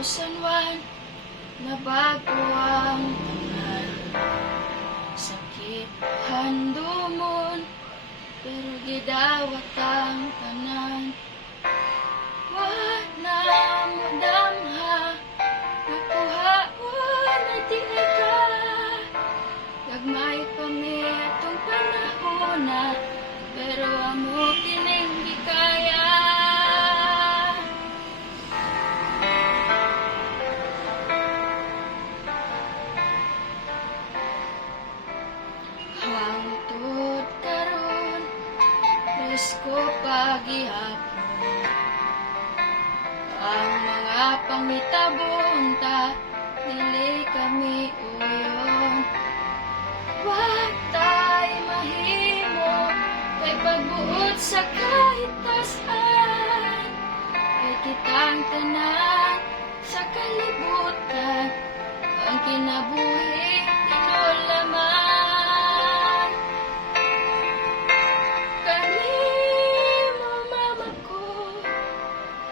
2001, nabago ang tanan. Sakit handumon, pero gidawat ang tanan. Wala mo damha, nakuhaon na di ka. Gagmay pa mi atong panahon na, pero amo kining di kaya. Hangtod karon, presko paghihapon. Ang mga pangitabong ta, dili kami uyon. Wag tay mahimo, kay pagbuot sa kahit tasan. Kay kitang tanan sa kalibutan, ang kinabuhi tinulaman. Kami mo mama ko,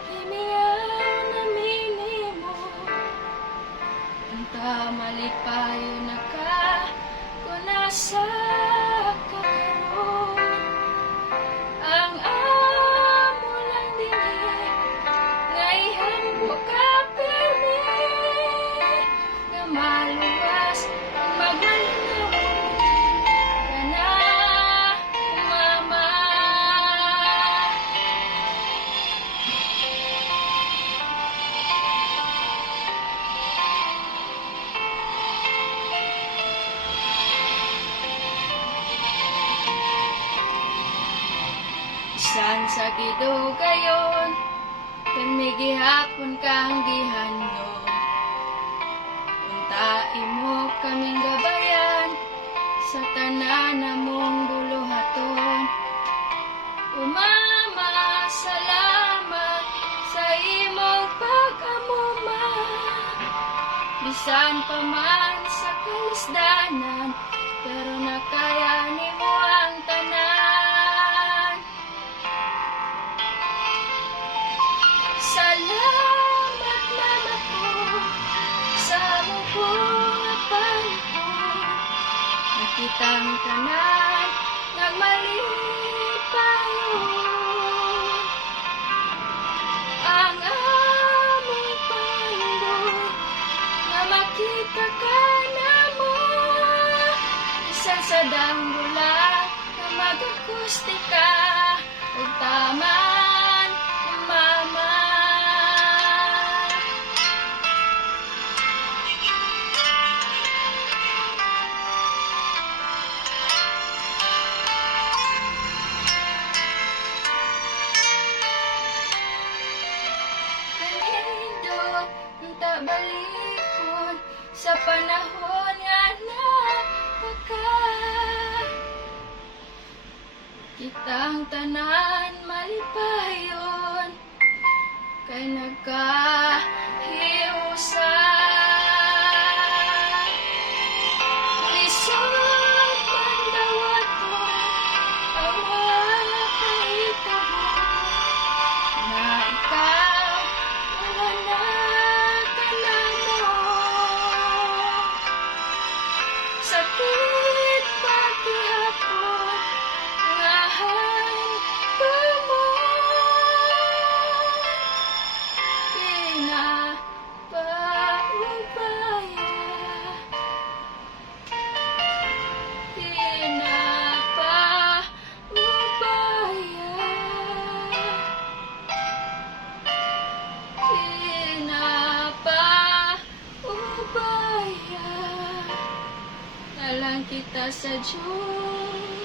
himiyaw na minimo. Anta malipayo na ka, kung nasa ka karon. Ang amo lang dinhi, ngayhan mo ka pirmi. Nga maluwas ang magmalinaw ka na, mama. Bisan sa gidugayon, kan may gihapon kang gihandom. Untai mo kaming gabayan, sa tanan namong buluhaton. O mama, salamat sa imong pag-amuma. Bisan pa man sa kalisdanan, pero nakaya nimo ang tanan. Salamat mama ko sa mubuhat panahon. Nakitang tanan, nagmalipayon. Ang among pandoy, na makita ka na mo. Bisan sa danggula, na mag-akustika, ug taman, mama. Kanindot unta balikon sa panahon nga napaka. Kitang tanan malipayon, kay nagkahiusan. Lisod man dawaton ang mga kahitabo, na ikaw wala na ka na mo. Sakit paghihapon, ngahan tumon. Pinapaubaya, pinapaubaya, pinapaubaya. Nalang kita sa Diyos.